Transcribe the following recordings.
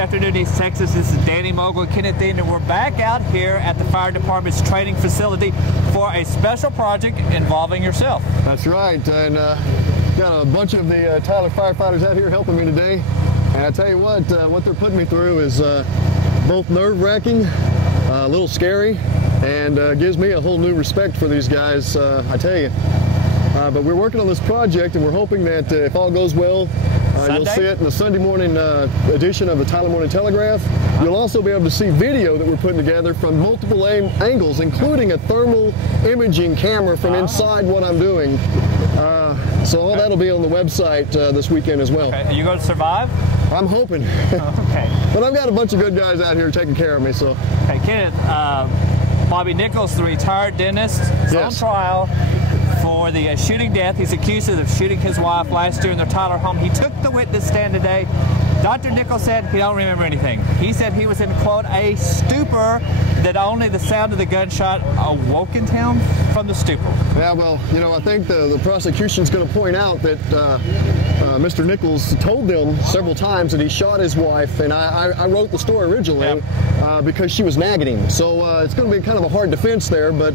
afternoon, East Texas. This is Danny Mogle and Kenneth, and we're back out here at the fire department's training facility for a special project involving yourself. That's right, and got a bunch of the Tyler firefighters out here helping me today. And I tell you what they're putting me through is both nerve-wracking, a little scary, and gives me a whole new respect for these guys, I tell you. But we're working on this project, and we're hoping that if all goes well, you'll see it in the Sunday morning edition of the Tyler Morning Telegraph. You'll also be able to see video that we're putting together from multiple angles, including a thermal imaging camera from inside what I'm doing. So all that'll be on the website this weekend as well. Okay. Are you going to survive? I'm hoping. Okay. But I've got a bunch of good guys out here taking care of me. So. Okay, Kenneth, Bobby Nichols, the retired dentist, is on trial for the shooting death. He's accused of shooting his wife last year in their Tyler home. He took the witness stand today. Dr. Nichols said he don't remember anything. He said he was in, quote, a stupor, that only the sound of the gunshot awoken him from the stupor. Yeah, well, you know, I think the prosecution's going to point out that Mr. Nichols told them several times that he shot his wife, and I wrote the story originally because she was nagging him. So it's going to be kind of a hard defense there, but,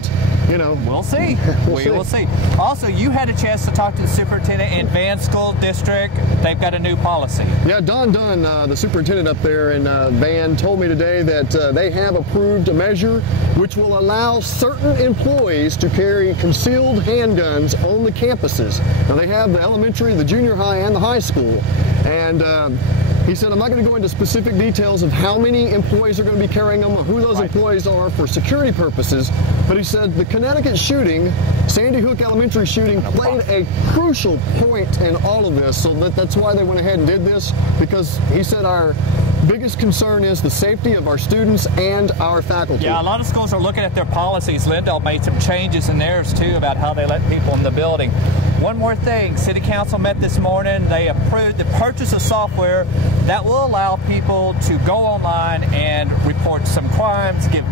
you know. We'll see. We will see. Also, you had a chance to talk to the superintendent in Van School District. They've got a new policy. Yeah, Don Dunn, the superintendent up there in Van, told me today that they have approved a measure which will allow certain employees to carry concealed handguns on the campuses. Now, they have the elementary, the junior high, and the high school. And he said, I'm not going to go into specific details of how many employees are going to be carrying them or who those employees are for security purposes, but he said the Connecticut shooting, Sandy Hook Elementary shooting, played a crucial point in all of this, so that's why they went ahead and did this, because he said our biggest concern is the safety of our students and our faculty. Yeah, a lot of schools are looking at their policies. Lindell made some changes in theirs, too, about how they let people in the building. One more thing, City Council met this morning. They approved the purchase of software that will allow people to go online and report some crimes, give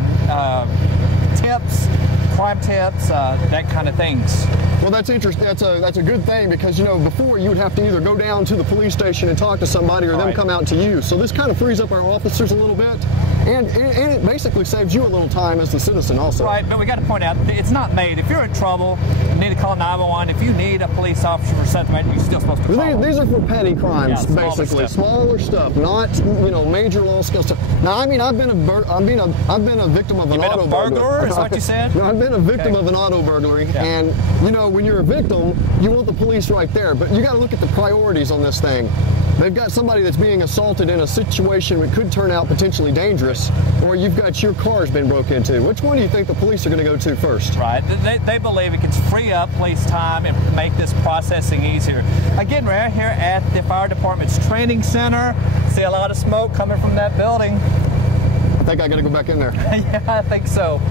tips, crime tips, that kind of things. Well, that's interesting. That's a good thing, because, you know, before you would have to either go down to the police station and talk to somebody or them come out to you. So this kind of frees up our officers a little bit, and it basically saves you a little time as the citizen also. Right, but we got to point out, it's not made. If you're in trouble, you need to call 911. If you need a police officer for something, you're still supposed to call them. These are for petty crimes, basically, smaller stuff, not, you know, major large-scale stuff. Now, I mean, I've been a victim of an auto burglary. Is what you said? No, I've been a victim of an auto burglary, and you know, when you're a victim, you want the police right there, but you got to look at the priorities on this thing. They've got somebody that's being assaulted in a situation that could turn out potentially dangerous, or you've got your car's been broken into. Which one do you think the police are going to go to first? Right. They believe it can free up police time and make this processing easier. Again, we're out here at the fire department's training center. See a lot of smoke coming from that building. I think I got to go back in there. Yeah, I think so.